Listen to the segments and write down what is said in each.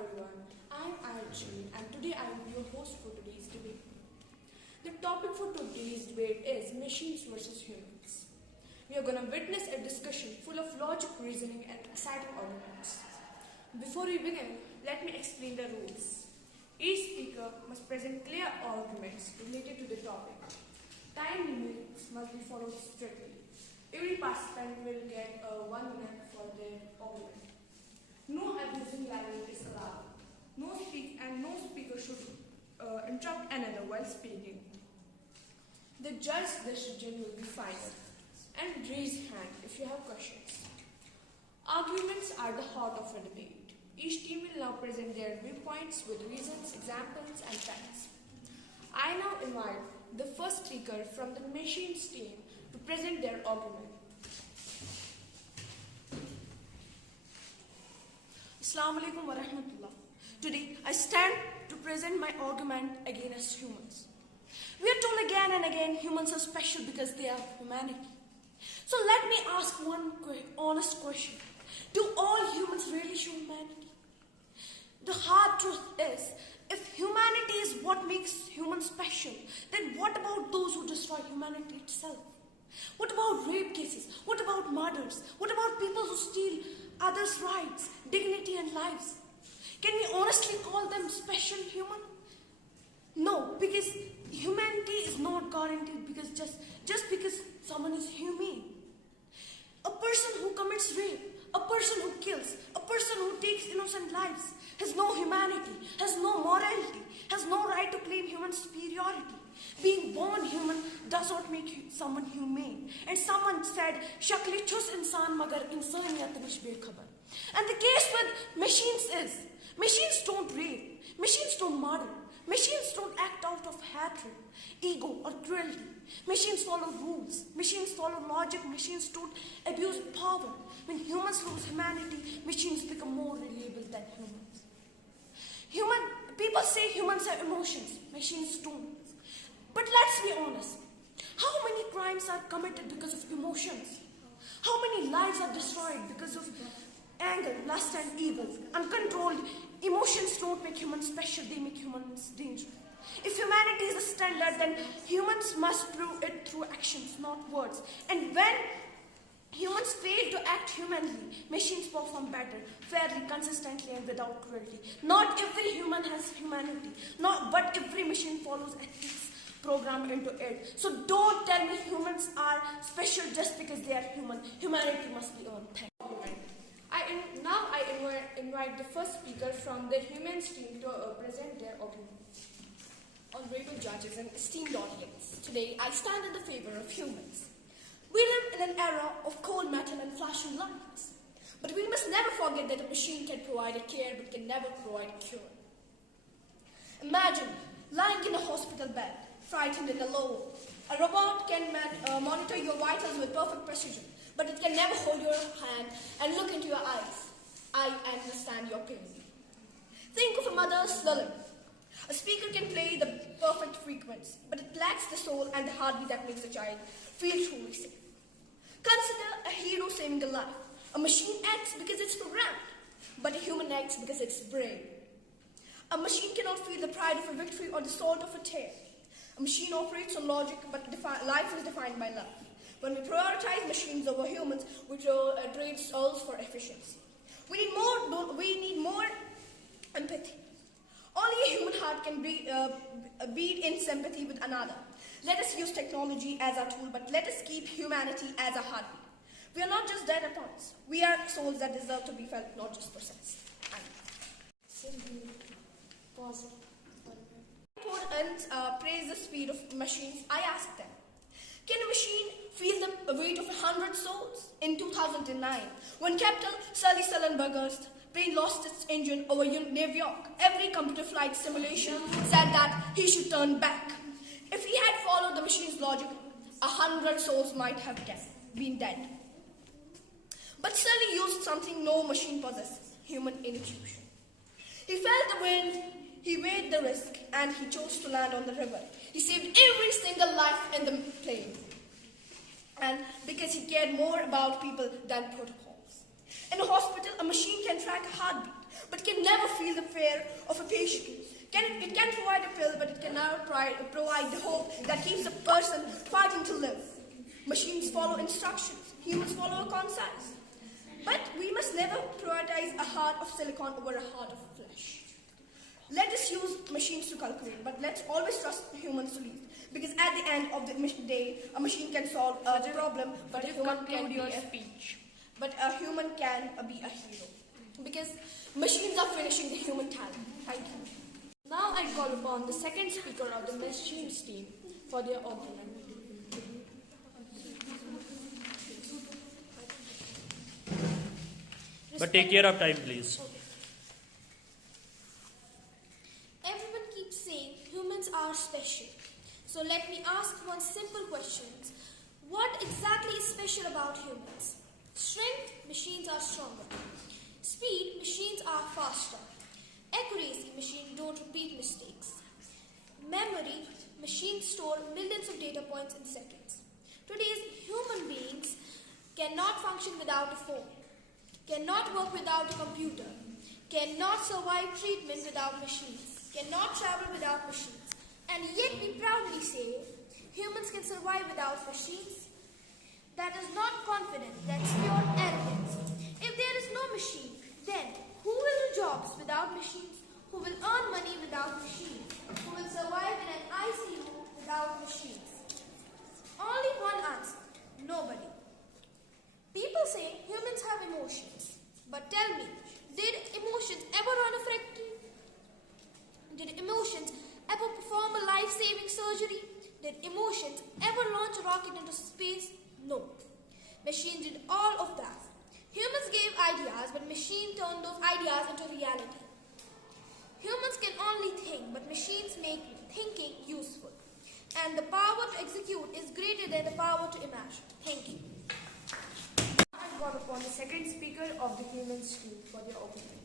everyone, I'm Arjun and today I will be your host for today's debate. The topic for today's debate is machines versus humans. We are going to witness a discussion full of logic, reasoning and exciting arguments. Before we begin, let me explain the rules. Each speaker must present clear arguments related to the topic. Time limits must be followed strictly. Every participant will get 1 minute for their argument. No abusing language is allowed. No speaker should interrupt another while speaking. The judge's decision will be final. And raise hand if you have questions. Arguments are the heart of a debate. Each team will now present their viewpoints with reasons, examples, and facts. I now invite the first speaker from the machines team to present their argument. Assalamu alaikum wa rahmatullah. Today, I stand to present my argument against humans. We are told again and again humans are special because they are humanity. So let me ask one honest question. Do all humans really show humanity? The hard truth is, if humanity is what makes humans special, then what about those who destroy humanity itself? What about rape cases? What about murders? What about people who steal others' rights, dignity and lives? Can we honestly call them special human? No, because humanity is not guaranteed because just because someone is humane. A person who commits rape, a person who kills, a person who takes innocent lives has no humanity, has no morality, has no right to claim human superiority. Being born human does not make someone humane. And someone said, "Shakli chus insan magar insaniyat nish bekhabar." And the case with machines is, machines don't rape, machines don't murder, machines don't act out of hatred, ego or cruelty. Machines follow rules, machines follow logic, machines don't abuse power. When humans lose humanity, machines become more reliable than humans. People say humans have emotions, machines don't. But let's be honest, how many crimes are committed because of emotions? How many lives are destroyed because of anger, lust and evil? Uncontrolled emotions don't make humans special, they make humans dangerous. If humanity is a standard, then humans must prove it through actions, not words. And when humans fail to act humanly, machines perform better, fairly, consistently and without cruelty. Not every human has humanity, but every machine follows ethics programmed into it. So don't tell me humans are special just because they are human. Humanity must be earned. Thank you. Now I invite the first speaker from the humans team to present their argument. Honorable judges and esteemed audience, today I stand in the favor of humans. We live in an era of cold metal and flashing lights. But we must never forget that a machine can provide a care but can never provide a cure. Imagine lying in a hospital bed, frightened and alone. A robot can monitor your vitals with perfect precision, but it can never hold your hand and look into your eyes. I understand your pain. Think of a mother's lullaby. A speaker can play the perfect frequency, but it lacks the soul and the heartbeat that makes the child feel truly safe. Consider a hero saving a life. A machine acts because it's programmed, but a human acts because it's brave. A machine cannot feel the pride of a victory or the salt of a tear. A machine operates on logic, but life is defined by love. When we prioritize machines over humans, we trade souls for efficiency. We need more empathy. Only a human heart can beat in sympathy with another. Let us use technology as our tool, but let us keep humanity as a heartbeat. We are not just data points. We are souls that deserve to be felt, not just processed. Importance praise the speed of machines. I asked them, can a machine feel the weight of 100 souls? In 2009, when Captain Sully Sullenberger's plane lost its engine over New York, every computer flight simulation said that he should turn back. If he had followed the machine's logic, 100 souls might have been dead. But Sully used something no machine possesses, human intuition. He felt the wind, he weighed the risk, and he chose to land on the river. He saved every single life in the plane. And because he cared more about people than protocols. In a hospital, a machine can track a heartbeat, but can never feel the fear of a patient. It can provide a pill, but it can never provide the hope that keeps a person fighting to live. Machines follow instructions, humans follow a conscience. But we must never prioritize a heart of silicon over a heart of flesh. Let us use machines to calculate, but let's always trust humans to lead. Because at the end of the day, a machine can solve a problem, but a human can be a speech. But a human can be a hero. Because machines are finishing the human talent. Thank you. Now I call upon the second speaker of the machines team for their argument. But take care of time, please. Everyone keeps saying humans are special. So let me ask one simple question. What exactly is special about humans? Strength, machines are stronger. Speed, machines are faster. Accuracy, machines don't repeat mistakes. Memory, machines store millions of data points in seconds. Today's human beings cannot function without a phone, cannot work without a computer, cannot survive treatment without machines, cannot travel without machines. And yet we proudly say humans can survive without machines. That is not confidence, that's pure arrogance. If there is no machine, then who will do jobs without machines? Who will earn money without machines? Who will survive in an ICU without machines? Only one answer, nobody. People say humans have emotions. But tell me, did emotions ever run a factory? Did emotions ever perform a life-saving surgery? Did emotions ever launch a rocket into space? No. Machines did all of that. Humans gave ideas, but machines turned those ideas into reality. Humans can only think, but machines make thinking useful. And the power to execute is greater than the power to imagine. Thank you. I call upon the second speaker of the humans team for their argument.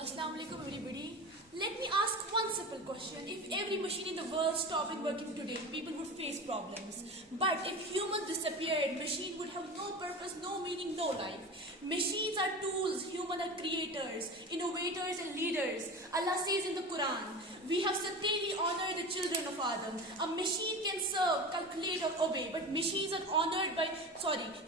Assalamu alaikum everybody. Let me ask one simple question. If every machine in the world stopped working today, people would face problems. But if humans disappeared, machine would have no purpose, no meaning, no life. Machines are tools, humans are creators, innovators and leaders. Allah says in the Quran, we have certainly honored the children of Adam. A machine can serve, calculate or obey, but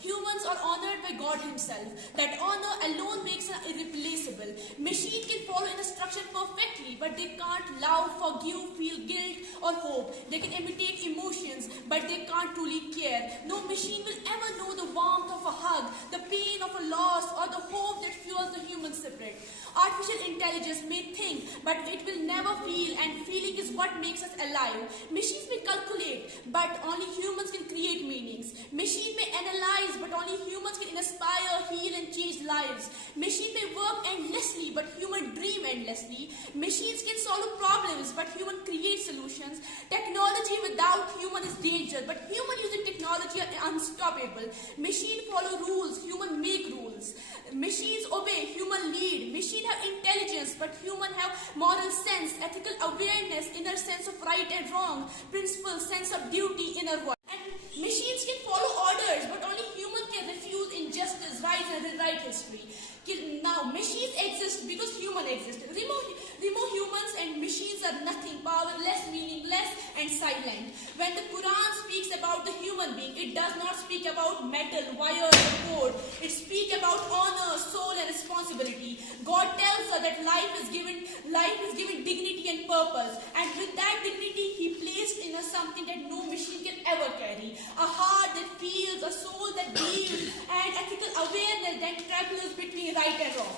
humans are honored by God himself. That honor alone makes them irreplaceable. Machine can follow instruction perfectly, but they can't love, forgive, feel guilt or hope. They can imitate emotions, but they can't truly care. No machine will ever know the warmth of a hug, the pain of a loss, or the hope that fuels the human spirit. Artificial intelligence may think, but it will never feel, and feeling is what makes us alive. Machines may calculate, but only humans can create meanings. Machine may analyze, but only humans can inspire, heal and change lives. Machine may work endlessly, but human dream endlessly. Machines can solve problems, but human create solutions. Technology without human is danger, but human using technology are unstoppable. Machine follow rules, human make rules. Machines obey, human lead. Machine have intelligence, but human have moral sense, ethical awareness, inner sense of right and wrong, principle, sense of duty, inner voice. And machines can follow orders, but only human can refuse injustice, right and rewrite history. Now, machines exist because humans exist. Remove humans and machines are nothing, powerless, meaningless and silent. When the Quran speaks about the human being, it does not speak about metal, wire or code. It speaks about honor, soul and responsibility. God tells us that life is given dignity and purpose. And with that dignity, He placed in us something that no machine can ever carry. A heart that feels, a soul that believes, and ethical awareness that travels between right and wrong.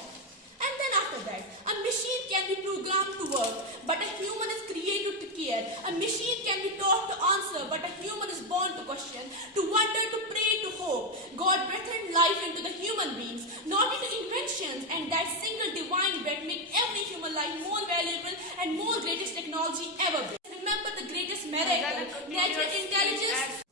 And then after that, a machine can be programmed to work, but a human is created to care. A machine can be taught to answer, but a human is born to question, to wonder, to pray, to hope. God breathed life into the human beings, not into inventions, and that single divine breath makes every human life more valuable and more greatest technology ever built. Remember the greatest miracle, natural intelligence.